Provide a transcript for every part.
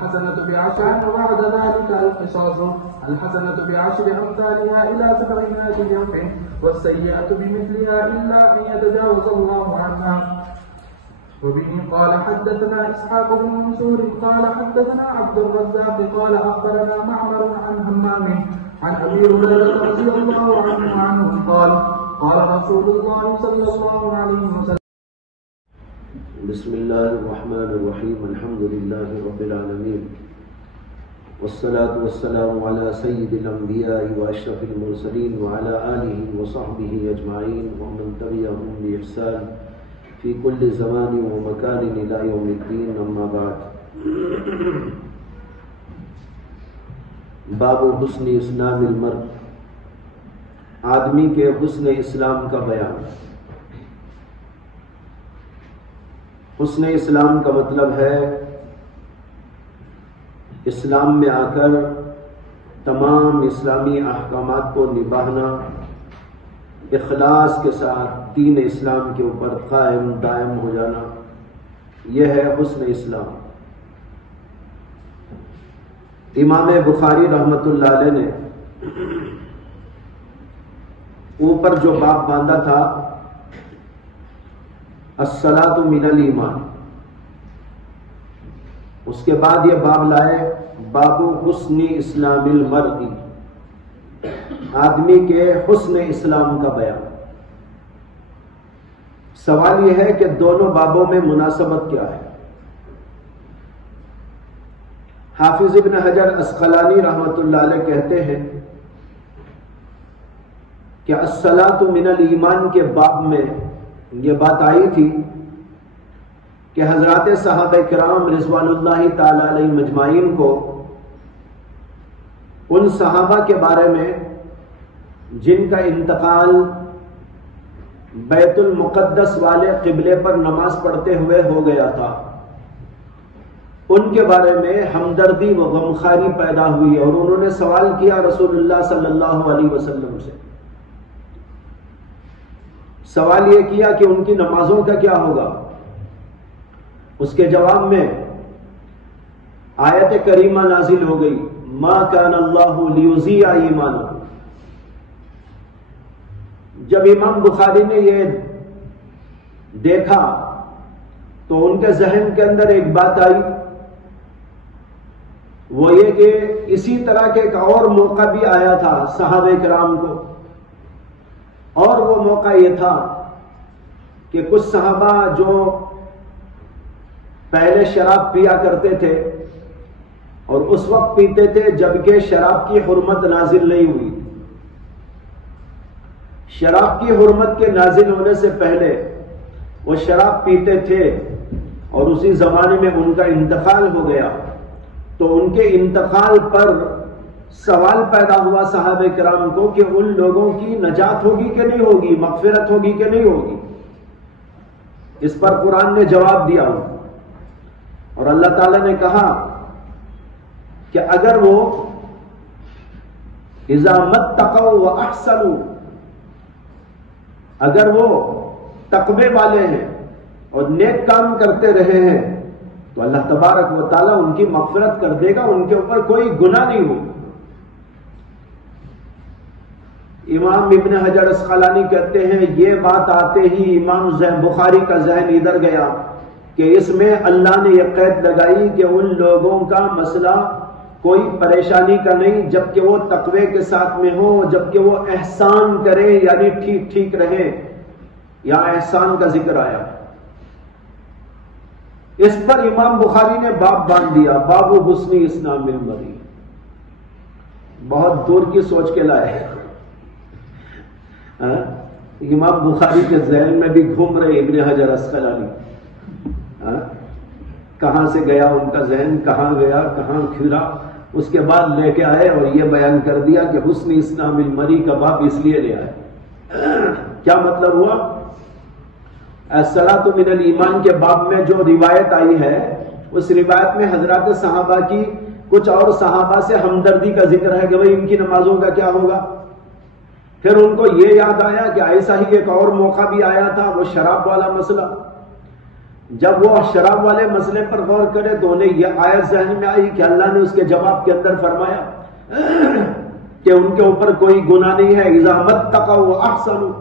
الحسنة بعشر وبعد ذلك القصاص. الحسنة بعشر أمثالها إلى 700 ضعف والسيئة بمثلها إلا أن يتجاوز الله عنها. وبه قال حدثنا إسحاق بن منصور قال حدثنا عبد الرزاق قال أخبرنا معمر عن همام عن أبي هريرة رضي الله عنه قال قال رسول الله صلى الله عليه وسلم. بسم الله الرحمن الرحيم. الحمد لله رب العالمين والصلاة والسلام على سيد الأنبياء وأشرف المرسلين وعلى آله وصحبه أجمعين ومن تبعهم بإحسان في كل زمان ومكان إلى يوم الدين. أما بعد. باب حسن اسلام المرء. آدمی کے حسن اسلام کا بیان. حسن اسلام کا مطلب ہے اسلام میں آ کر تمام اسلامی احکامات کو نبھانا، اخلاص کے ساتھ دین اسلام کے اوپر قائم دائم ہو جانا، یہ ہے حسن اسلام. امام بخاری رحمۃ اللہ علیہ نے اوپر جو باب باندھا تھا الصلاۃ من الایمان، اس کے بعد یہ باب لائے باب حسن اسلام المرء، آدمی کے حسن اسلام کا بیان. سوال یہ ہے کہ دونوں بابوں میں مناسبت کیا ہے؟ حافظ ابن حجر عسقلانی رحمۃ اللہ علیہ کہتے ہیں کہ الصلاۃ من الایمان کے باب میں یہ بات آئی تھی کہ حضرات صحابہ کرام رضوان اللہ تعالی علیہ مجمعین کو ان صحابہ کے بارے میں جن کا انتقال بیت المقدس والے قبلے پر نماز پڑھتے ہوئے ہو گیا تھا، ان کے بارے میں ہمدردی و غمخاری پیدا ہوئی اور انہوں نے سوال کیا رسول اللہ صلی اللہ علیہ وسلم سے. سوال یہ کیا کہ ان کی نمازوں کا کیا ہوگا؟ اس کے جواب میں آیت کریمہ نازل ہو گئی ما کان اللہ لیضیع ایمانکم. جب امام بخاری نے یہ دیکھا تو ان کے ذہن کے اندر ایک بات آئی، وہ یہ کہ اسی طرح کے ایک اور موقع بھی آیا تھا صحابہ کرام کو، اور وہ موقع یہ تھا کہ کچھ صحابہ جو پہلے شراب پیا کرتے تھے اور اس وقت پیتے تھے جبکہ شراب کی حرمت نازل نہیں ہوئی. شراب کی حرمت کے نازل ہونے سے پہلے وہ شراب پیتے تھے اور اسی زمانے میں ان کا انتقال ہو گیا، تو ان کے انتقال پر سوال پیدا ہوا صحابہ کرام کو کہ ان لوگوں کی نجات ہوگی کہ نہیں ہوگی، مغفرت ہوگی کہ نہیں ہوگی. اس پر قرآن نے جواب دیا اور اللہ تعالیٰ نے کہا کہ اگر وہ اذا متقوا واحسنوا، اگر وہ تقوی والے ہیں اور نیک کام کرتے رہے ہیں تو اللہ تبارک و تعالیٰ ان کی مغفرت کر دے گا، ان کے اوپر کوئی گناہ نہیں ہوگا. امام ابن حجر عسقلانی کہتے ہیں یہ بات آتے ہی امام بخاری کا ذہن ادھر گیا کہ اس میں اللہ نے یہ قید لگائی کہ ان لوگوں کا مسئلہ کوئی پریشانی کا نہیں جبکہ وہ تقوی کے ساتھ میں ہو، جبکہ وہ احسان کرے، یعنی ٹھیک ٹھیک رہے. یہاں احسان کا ذکر آیا. اس پر امام بخاری نے باب باندھ دیا باب حسن اسلام المرء. بہت دور کی سوچ کے لائے. امام بخاری کے ذہن میں بھی گھوم رہے ابن حجر عسقلانی، کہاں سے گیا ان کا ذہن، کہاں گیا کہاں پھرا، اس کے بعد لے کے آئے اور یہ بیان کر دیا کہ حسن اسلام المرء کا باب اس لیے لے آئے. کیا مطلب ہوا؟ الصلاۃ من الایمان کے باب میں جو روایت آئی ہے اس روایت میں حضرات صحابہ کی کچھ اور صحابہ سے ہمدردی کا ذکر ہے کہ بھئی ان کی نمازوں کا کیا ہوگا. پھر ان کو یہ یاد آیا کہ ایسا ہی ایک اور موقع بھی آیا تھا، وہ شراب والا مسئلہ. جب وہ شراب والے مسئلے پر غور کرے تو انہیں یہ آیت ذہن میں آئی کہ اللہ نے اس کے جواب کے اندر فرمایا کہ ان کے اوپر کوئی گناہ نہیں ہے، اذا متقوا واحسنوا،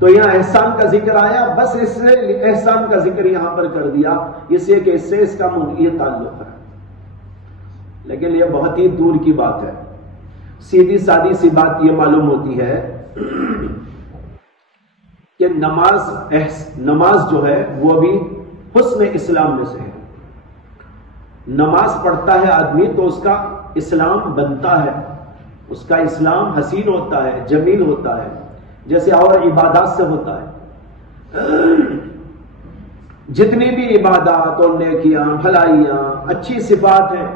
تو یہاں احسان کا ذکر آیا، بس اس سے احسان کا ذکر یہاں پر کر دیا، اس لیے کہ اس سے اس کا یہ تعلق ہے۔ لیکن یہ بہت ہی دور کی بات ہے، سیدھی سادی سی بات یہ معلوم ہوتی ہے کہ نماز جو ہے وہ بھی حسن اسلام میں سے ہے۔ نماز پڑھتا ہے آدمی تو اس کا اسلام بنتا ہے، اس کا اسلام حسین ہوتا ہے، جمیل ہوتا ہے، جیسے اور عبادات سے ہوتا ہے۔ جتنی بھی عبادات اور نیکیاں، بھلائیاں، اچھی صفات ہیں،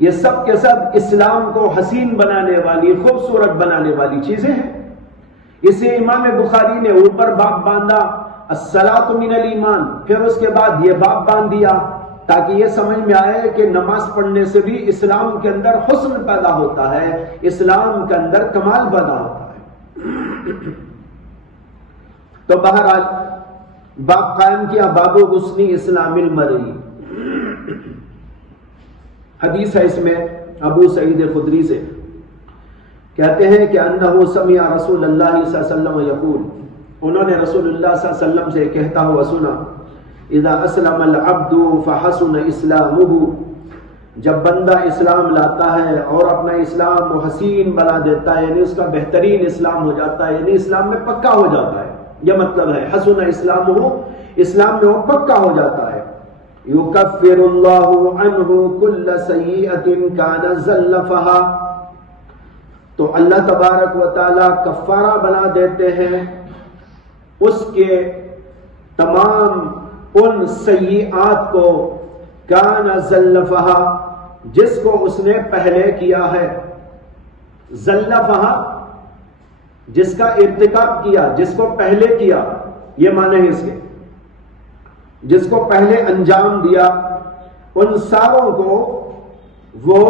یہ سب کے سب اسلام کو حسین بنانے والی، خوبصورت بنانے والی چیزیں ہیں۔ اسے امام بخاری نے اوپر باب باندھا الصلاۃ من الایمان، پھر اس کے بعد یہ باب باندھ دیا تاکہ یہ سمجھ میں آئے کہ نماز پڑھنے سے بھی اسلام کے اندر حسن پیدا ہوتا ہے، اسلام کے اندر کمال پیدا ہوتا ہے۔ تو بہرحال باب قائم کیا، باب حسن اسلام المرئی۔ حدیث ہے اس میں ابو سعید خدری سے، کہتے ہیں کہ انہو سمع رسول اللہ صلی اللہ علیہ وسلم یقول، انہوں نے رسول اللہ صلی اللہ علیہ وسلم سے کہتا ہوا سنا، اذا اسلم العبد فحسن اسلامہ، جب بندہ اسلام لاتا ہے اور اپنا اسلام حسین بنا دیتا ہے، یعنی اس کا بہترین اسلام ہو جاتا ہے، یعنی اسلام میں پکا ہو جاتا ہے، یہ مطلب ہے حسن اسلامہ، اسلام میں وہ پکا ہو جاتا ہے۔ یکفر اللہ عنہ کل سیئۃ کان زلفہا، تو اللہ تبارک و تعالی کفارہ بنا دیتے ہیں اس کے تمام ان سیئات کو، کان زلفہا، جس کو اس نے پہلے کیا ہے۔ زلفہا جس کا ارتکاب کیا، جس کو پہلے کیا، یہ معنی ہے اس کے، جس کو پہلے انجام دیا، ان ساروں کو وہ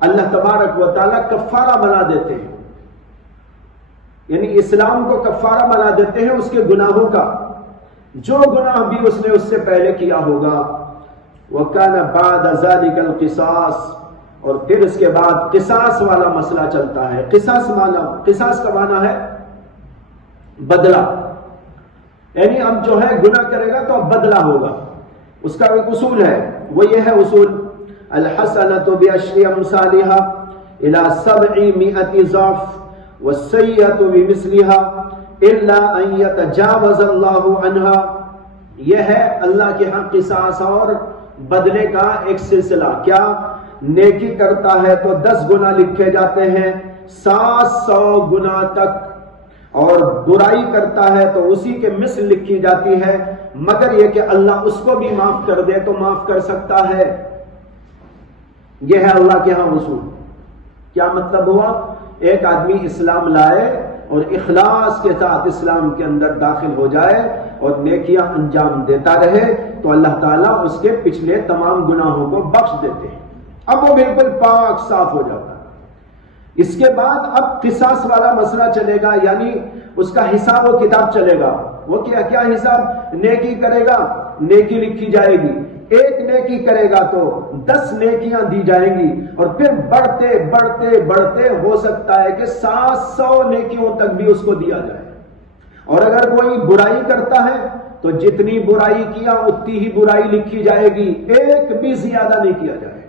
اللہ تبارک و تعالیٰ کفارہ بنا دیتے ہیں، یعنی اسلام کو کفارہ بنا دیتے ہیں اس کے گناہوں کا، جو گناہ بھی اس نے اس سے پہلے کیا ہوگا۔ وَكَانَ بَعْدَ ذَلِكَ الْقِصَاص، اور پھر اس کے بعد قصاص والا مسئلہ چلتا ہے۔ قصاص کا معنی ہے بدلہ، یعنی اب جو ہے گناہ کرے گا تو اب بدلہ ہوگا۔ اس کا ایک اصول ہے، وہ یہ ہے اصول الحسنة بعشر أمثالها إلى 700 ضعف والسيئة بمثلها إلا أن يتجاوز الله عنها، یہ ہے اللہ کے ہاں قصاص اور بدلے کا ایک سلسلہ۔ کیا؟ نیکی کرتا ہے تو 10 گناہ لکھے جاتے ہیں 700 گناہ تک، اور برائی کرتا ہے تو اسی کے مثل لکھی جاتی ہے، مگر یہ کہ اللہ اس کو بھی معاف کر دے تو معاف کر سکتا ہے۔ یہ ہے اللہ کے ہاں اصول۔ کیا مطلب ہوا؟ ایک آدمی اسلام لائے اور اخلاص کے ساتھ اسلام کے اندر داخل ہو جائے اور نیکیاں انجام دیتا رہے تو اللہ تعالیٰ اس کے پچھلے تمام گناہوں کو بخش دیتے ہیں، اب وہ بالکل پاک صاف ہو جاتا ہے۔ اس کے بعد اب قصاص والا مسئلہ چلے گا، یعنی اس کا حساب و کتاب چلے گا۔ وہ کیا حساب؟ نیکی کرے گا، نیکی لکھی جائے گی، ایک نیکی کرے گا تو 10 نیکیاں دی جائیں گی، اور پھر بڑھتے بڑھتے بڑھتے ہو سکتا ہے کہ 700 نیکیوں تک بھی اس کو دیا جائے۔ اور اگر کوئی برائی کرتا ہے تو جتنی برائی کیا اتنی ہی برائی لکھی جائے گی، ایک بھی زیادہ نہیں کیا جائے گا۔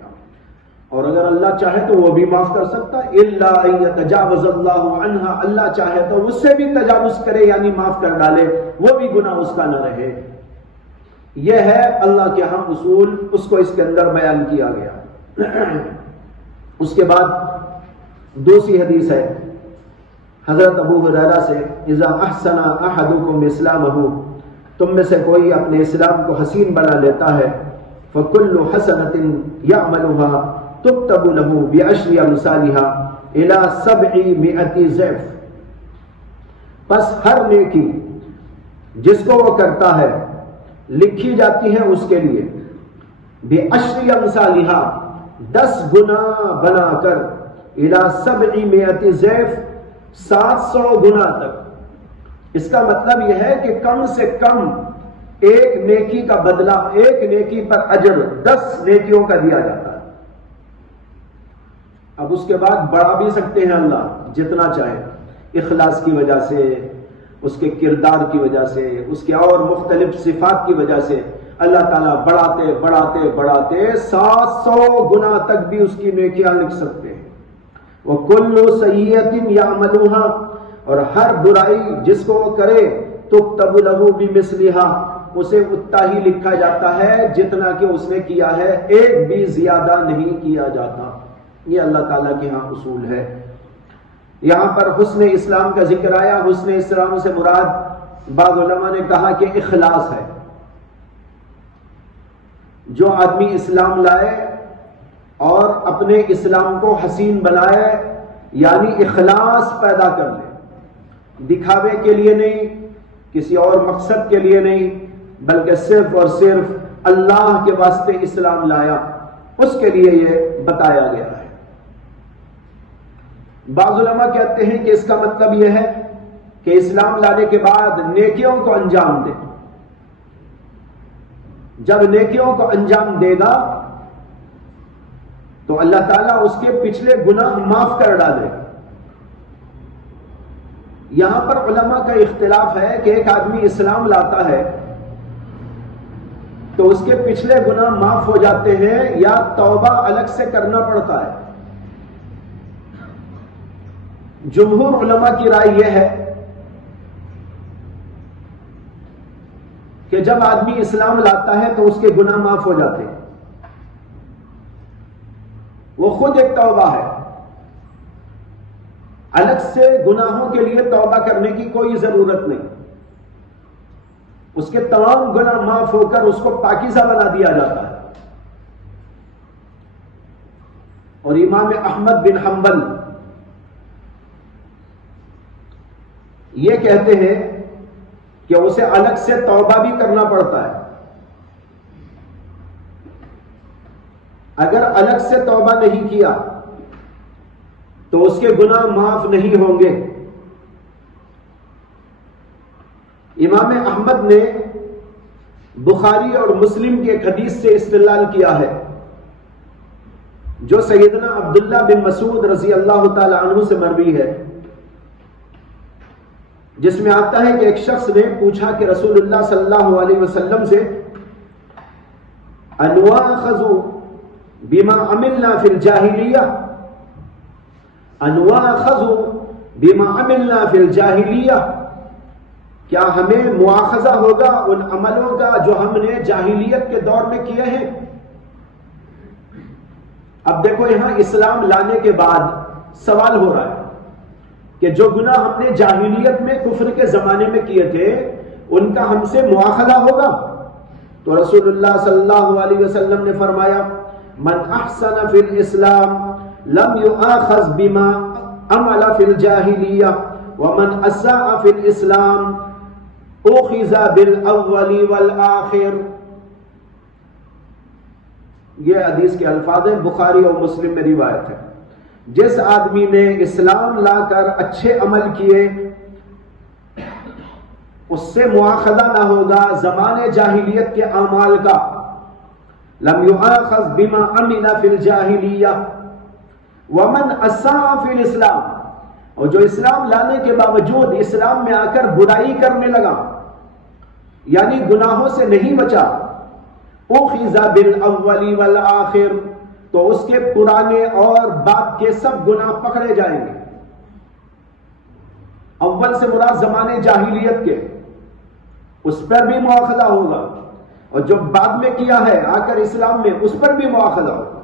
اور اگر اللہ چاہے تو وہ بھی معاف کر سکتا ہے، الا ان یتجاوز اللہ عنہا، اللہ چاہے تو اس سے بھی تجاوز کرے، یعنی معاف کر ڈالے، وہ بھی گناہ اس کا نہ رہے۔ یہ ہے اللہ کے ہم اصول، اس کو اس کے اندر بیان کیا گیا۔ اس کے بعد دوسری حدیث ہے حضرت ابو ہریرہ سے، اذا احسن احدکم اسلامہ، تم میں سے کوئی اپنے اسلام کو حسین بنا لیتا ہے، فکل حسنۃ یعملها تکتب له بعشر امثالها الى 700 ضعف، پس ہر نیکی جس کو وہ کرتا ہے لکھی جاتی ہے اس کے لیے بعشر امثالها 10 گنا بنا کر، الى 700 ضعف 700 گنا تک۔ اس کا مطلب یہ ہے کہ کم سے کم ایک نیکی کا بدلہ، ایک نیکی پر اجر 10 نیکیوں کا دیا جاتا ہے۔ اب اس کے بعد بڑھا بھی سکتے ہیں اللہ جتنا چاہے، اخلاص کی وجہ سے، اس کے کردار کی وجہ سے، اس کے اور مختلف صفات کی وجہ سے اللہ تعالیٰ بڑھاتے بڑھاتے بڑھاتے 700 گنا تک بھی اس کی نیکیاں لکھ سکتے ہیں۔ وَكُلُّ سَيِّئَةٍ يَعْمَلُهَا، اور ہر برائی جس کو وہ کرے تُكْتَبُ لَهُ بِمِثْلِهَا، اسے اتنا ہی لکھا جاتا ہے جتنا کہ اس نے کیا ہے، ایک بھی زیادہ نہیں کیا جاتا۔ یہ اللہ تعالیٰ کے ہاں اصول ہے۔ یہاں پر حسن اسلام کا ذکر آیا۔ حسن اسلام سے مراد بعض علماء نے کہا کہ اخلاص ہے۔ جو آدمی اسلام لائے اور اپنے اسلام کو حسین بنائے، یعنی اخلاص پیدا کر لے، دکھاوے کے لیے نہیں، کسی اور مقصد کے لیے نہیں، بلکہ صرف اور صرف اللہ کے واسطے اسلام لایا، اس کے لیے یہ بتایا گیا ہے۔ بعض علماء کہتے ہیں کہ اس کا مطلب یہ ہے کہ اسلام لانے کے بعد نیکیوں کو انجام دے۔ جب نیکیوں کو انجام دے گا تو اللہ تعالیٰ اس کے پچھلے گناہ معاف کر ڈالے گا۔ یہاں پر علماء کا اختلاف ہے کہ ایک آدمی اسلام لاتا ہے تو اس کے پچھلے گناہ معاف ہو جاتے ہیں یا توبہ الگ سے کرنا پڑتا ہے۔ جمہور علماء کی رائے یہ ہے کہ جب آدمی اسلام لاتا ہے تو اس کے گناہ معاف ہو جاتے ہیں، وہ خود ایک توبہ ہے، الگ سے گناہوں کے لیے توبہ کرنے کی کوئی ضرورت نہیں، اس کے تمام گناہ معاف ہو کر اس کو پاکیزہ بنا دیا جاتا ہے۔ اور امام احمد بن حنبل یہ کہتے ہیں کہ اسے الگ سے توبہ بھی کرنا پڑتا ہے۔ اگر الگ سے توبہ نہیں کیا تو اس کے گناہ معاف نہیں ہوں گے۔ امام احمد نے بخاری اور مسلم کی ایک حدیث سے استدلال کیا ہے جو سیدنا عبداللہ بن مسعود رضی اللہ تعالی عنہ سے مروی ہے، جس میں آتا ہے کہ ایک شخص نے پوچھا کہ رسول اللہ صلی اللہ علیہ وسلم سے انواخذوا بما عملنا فی الجاہلیہ، انواخذوا بما عملنا فی الجاہلیہ، کیا ہمیں مواخذہ ہوگا ان عملوں کا جو ہم نے جاہلیت کے دور میں کیے ہیں؟ اب دیکھو یہاں اسلام لانے کے بعد سوال ہو رہا ہے کہ جو گناہ ہم نے جاہلیت میں کفر کے زمانے میں کیے تھے ان کا ہم سے مواخذہ ہوگا؟ تو رسول اللہ صلی اللہ علیہ وسلم نے فرمایا من احسن فی الاسلام لم یؤاخذ بما عمل فی الجاہلیہ ومن اساء فی الاسلام اخذ بالاول والآخر۔ یہ حدیث کے الفاظ ہیں، بخاری اور مسلم میں روایت ہے۔ جس آدمی نے اسلام لا کر اچھے عمل کیے اس سے مواخذہ نہ ہوگا زمانے جاہلیت کے اعمال کا، لم یؤاخذ بما عمل فی الجاہلیہ ومن اساء فی الاسلام، اور جو اسلام لانے کے باوجود اسلام میں آ کر برائی کرنے لگا یعنی گناہوں سے نہیں بچا، اخذ بالاول والآخر، تو اس کے پرانے اور بعد کے سب گناہ پکڑے جائیں گے۔ اول سے مراد زمانے جاہلیت کے، اس پر بھی مواخذہ ہوگا، اور جو بعد میں کیا ہے آ کر اسلام میں اس پر بھی مواخذہ ہوگا۔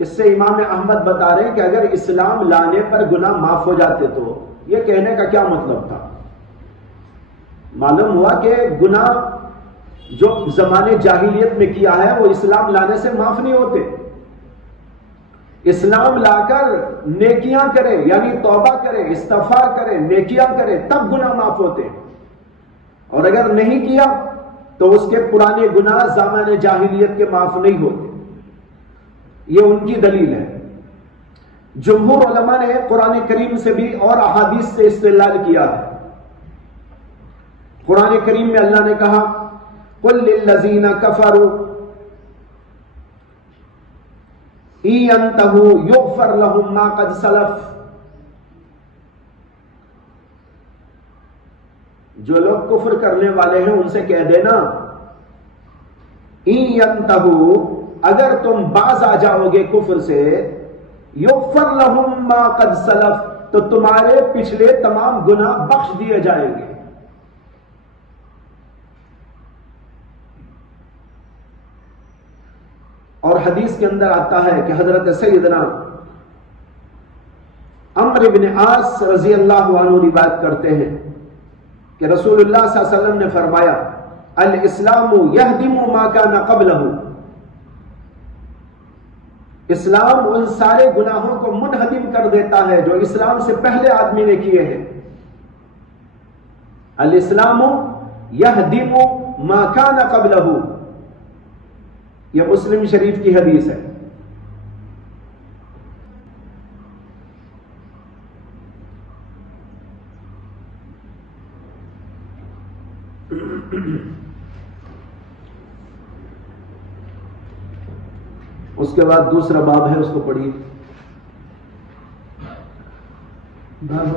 اس سے امام احمد بتا رہے ہیں کہ اگر اسلام لانے پر گناہ معاف ہو جاتے تو یہ کہنے کا کیا مطلب تھا؟ معلوم ہوا کہ گناہ جو زمانے جاہلیت میں کیا ہے وہ اسلام لانے سے معاف نہیں ہوتے۔ اسلام لا کر نیکیاں کرے یعنی توبہ کرے، استغفار کرے، نیکیاں کرے، تب گناہ معاف ہوتے، اور اگر نہیں کیا تو اس کے پرانے گناہ زمانے جاہلیت کے معاف نہیں ہوتے۔ یہ ان کی دلیل ہے۔ جمہور علماء نے قرآن کریم سے بھی اور احادیث سے استدلال کیا ہے۔ قرآن کریم میں اللہ نے کہا قل للذین کفروا ان ينتهوا یغفر لهم ما قد سلف، جو لوگ کفر کرنے والے ہیں ان سے کہہ دینا ان ينتهوا، اگر تم باز آ جاؤ گے کفر سے، یغفر لهم ما قد سلف، تو تمہارے پچھلے تمام گناہ بخش دیے جائیں گے۔ اور حدیث کے اندر آتا ہے کہ حضرت سیدنا عمرو بن عاص رضی اللہ عنہ روایت کرتے ہیں کہ رسول اللہ صلی اللہ علیہ وسلم نے فرمایا الاسلام یہدم ما کان قبلہ، اسلام ان سارے گناہوں کو منہدم کر دیتا ہے جو اسلام سے پہلے آدمی نے کیے ہیں۔ الاسلام یہدم ما کان قبلہ، یہ مسلم شریف کی حدیث ہے۔ اس کے بعد دوسرا باب ہے، اس کو پڑھیے۔ باب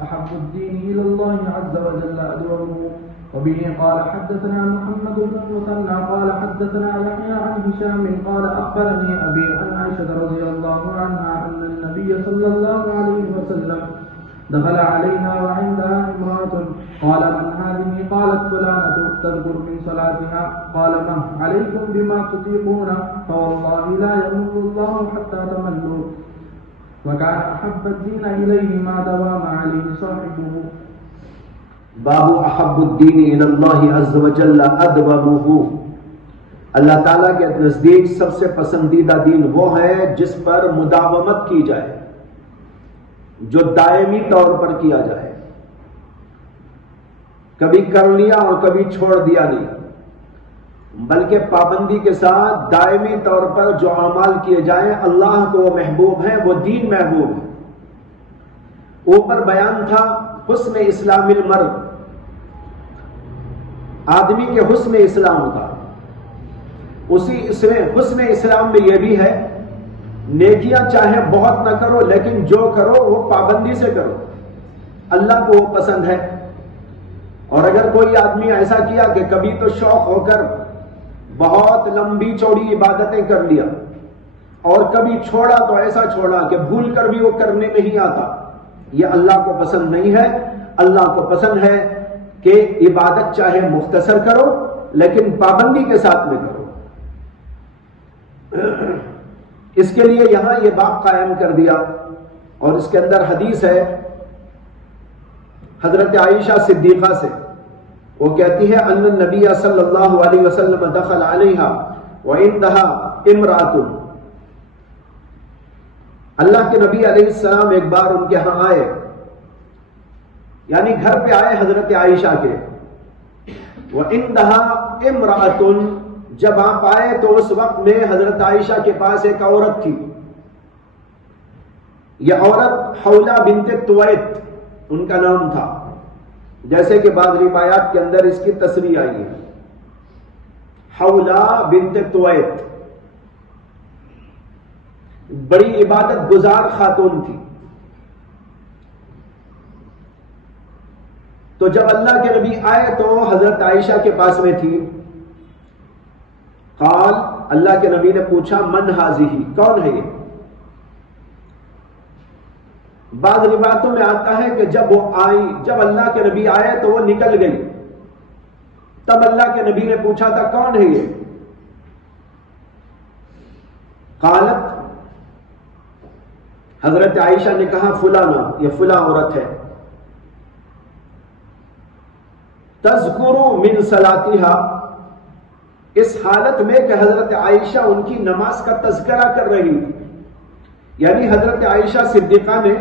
احب الدین الى اللہ عز وجل ادومه، وبه قال حدثنا محمد بن المثنى قال حدثنا يحيى عن هشام قال اخبرني ابي عن عائشة رضي الله عنها ان النبي صلى الله عليه وسلم دخل عليها وعندها امرأة قال من هذه؟ قالت فلانة تذكر من صلاتها قال ما عليكم بما تطيقون فوالله لا يمر الله حتى تملوا وكان احب الدين اليه ما دوام عليه صاحبه۔ باب احب الدین الی اللہ عز وجل ادومہ، اللہ تعالیٰ کے نزدیک سب سے پسندیدہ دین وہ ہے جس پر مداومت کی جائے، جو دائمی طور پر کیا جائے، کبھی کر لیا اور کبھی چھوڑ دیا نہیں، بلکہ پابندی کے ساتھ دائمی طور پر جو اعمال کیے جائیں اللہ کو وہ محبوب ہیں، وہ دین محبوب ہے۔ اوپر بیان تھا حسن اسلام المرء، آدمی کے حسن اسلام کا، اس میں حسن اسلام میں یہ بھی ہے نیکیاں چاہے بہت نہ کرو لیکن جو کرو وہ پابندی سے کرو، اللہ کو وہ پسند ہے۔ اور اگر کوئی آدمی ایسا کیا کہ کبھی تو شوق ہو کر بہت لمبی چوڑی عبادتیں کر لیا اور کبھی چھوڑا تو ایسا چھوڑا کہ بھول کر بھی وہ کرنے نہیں آتا، یہ اللہ کو پسند نہیں ہے۔ اللہ کو پسند ہے کہ عبادت چاہے مختصر کرو لیکن پابندی کے ساتھ میں کرو۔ اس کے لیے یہاں یہ باب قائم کر دیا، اور اس کے اندر حدیث ہے حضرت عائشہ صدیقہ سے، وہ کہتی ہے ان النبی صلی اللہ علیہ وسلم دخل علیہا وعندها امرأۃ، اللہ کے نبی علیہ السلام ایک بار ان کے ہاں آئے، یعنی گھر پہ آئے حضرت عائشہ کے، وعندها امرأۃ، جب آپ آئے تو اس وقت میں حضرت عائشہ کے پاس ایک عورت تھی، یہ عورت حولہ بنت طویت ان کا نام تھا، جیسے کہ بعض روایات کے اندر اس کی تصریح آئی ہے، حولہ بنت طویت، بڑی عبادت گزار خاتون تھی۔ تو جب اللہ کے نبی آئے تو حضرت عائشہ کے پاس میں تھی، قال، اللہ کے نبی نے پوچھا من ہذہ، کون ہے یہ؟ بعض روایتوں میں آتا ہے کہ جب وہ آئی، جب اللہ کے نبی آئے تو وہ نکل گئی، تب اللہ کے نبی نے پوچھا تھا کون ہے یہ؟ قالت، حضرت عائشہ نے کہا فلانا، یہ فلاں عورت ہے، تذکر من صلاتھا، اس حالت میں کہ حضرت عائشہ ان کی نماز کا تذکرہ کر رہی تھی، یعنی حضرت عائشہ صدیقہ نے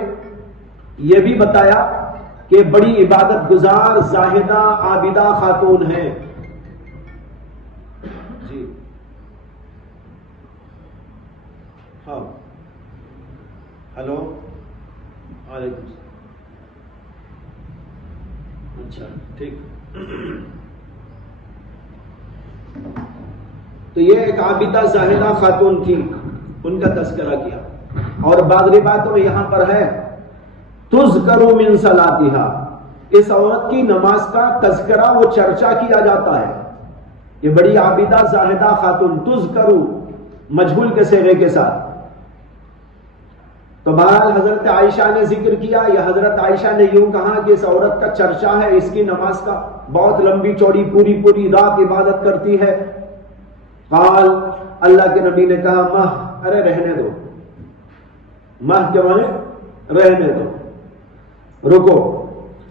یہ بھی بتایا کہ بڑی عبادت گزار زاہدہ عابدہ خاتون ہیں۔ جی ہاں، ہلو، وعلیکم السلام، اچھا ٹھیک. تو یہ ایک عابدہ زاہدہ خاتون تھی، ان کا تذکرہ کیا. اور بعض روایتوں میں یہاں پر ہے تذکر من صلاتھا، اس عورت کی نماز کا تذکرہ وہ چرچا کیا جاتا ہے. یہ بڑی عابدہ زاہدہ خاتون، تذکر مجہول کے صیغے کے ساتھ. تو بہرحال حضرت عائشہ نے ذکر کیا، یا حضرت عائشہ نے یوں کہا کہ اس عورت کا چرچا ہے اس کی نماز کا، بہت لمبی چوڑی پوری رات عبادت کرتی ہے. قال، اللہ کے نبی نے کہا مہ، ارے رہنے دو. مہ کے معنی رہنے دو، رکو.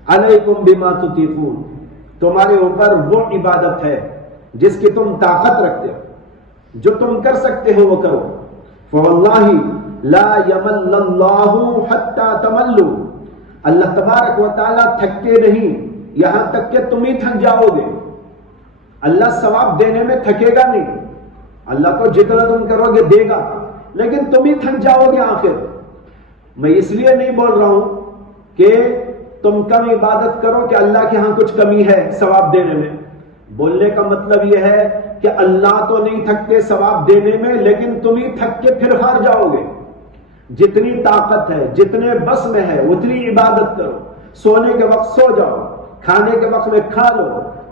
علیکم بما تطیقون، تمہارے اوپر وہ عبادت ہے جس کی تم طاقت رکھتے ہو، جو تم کر سکتے ہو وہ کرو. فواللہ لا یمل اللہ حتی تملوا، اللہ تبارک و تعالی تھکتے نہیں یہاں تک کہ تم ہی تھک جاؤ گے. اللہ ثواب دینے میں تھکے گا نہیں، اللہ کو جتنا تم کرو گے دے گا، لیکن تم ہی تھک جاؤ گے آخر. میں اس لیے نہیں بول رہا ہوں کہ تم کم عبادت کرو کہ اللہ کے ہاں کچھ کمی ہے ثواب دینے میں. بولنے کا مطلب یہ ہے کہ اللہ تو نہیں تھکتے ثواب دینے میں، لیکن تم ہی تھک کے پھر ہار جاؤ گے. جتنی طاقت ہے، جتنے بس میں ہے اتنی عبادت کرو. سونے کے وقت سو جاؤ، کھانے کے وقت میں کھا لو،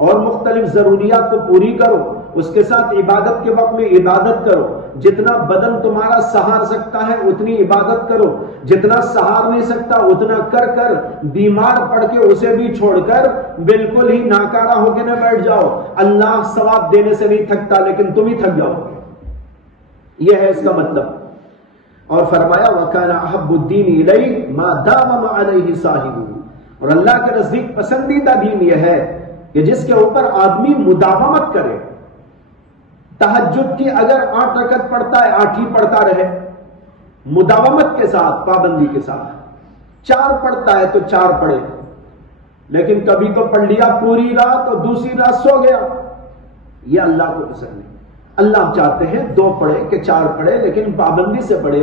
اور مختلف ضروریات کو پوری کرو. اس کے ساتھ عبادت کے وقت میں عبادت کرو. جتنا بدن تمہارا سہار سکتا ہے اتنی عبادت کرو، جتنا سہار نہیں سکتا اتنا کر بیمار پڑ کے اسے بھی چھوڑ کر بالکل ہی ناکارہ ہو کے نہ بیٹھ جاؤ. اللہ ثواب دینے سے نہیں تھکتا، لیکن تم ہی تھک جاؤ. یہ ہے اس کا مطلب. اور فرمایا وَكَانَ أَحَبُّ الدِّينِ إِلَيْهِ مَا دَامَ عَلَيْهِ صَاحِبُهُ، اور اللہ کے نزدیک پسندیدہ دین یہ ہے کہ جس کے اوپر آدمی مداومت کرے. تہجد کی اگر 8 رکعت پڑھتا ہے 8 ہی پڑھتا رہے، مداومت کے ساتھ، پابندی کے ساتھ. 4 پڑھتا ہے تو 4 پڑھے، لیکن کبھی تو پڑھ لیا پوری رات اور دوسری رات سو گیا. یہ اللہ کو پسند نہیں. اللہ چاہتے ہیں 2 پڑھے کہ 4 پڑھے، لیکن پابندی سے پڑھے.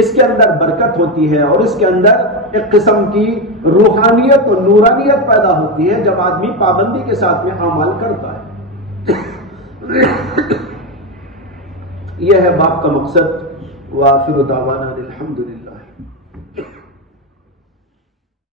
اس کے اندر برکت ہوتی ہے، اور اس کے اندر ایک قسم کی روحانیت اور نورانیت پیدا ہوتی ہے جب آدمی پابندی کے ساتھ میں اعمال کرتا ہے. یہ ہے باپ کا مقصد. وآخر دعوانا الحمدللہ.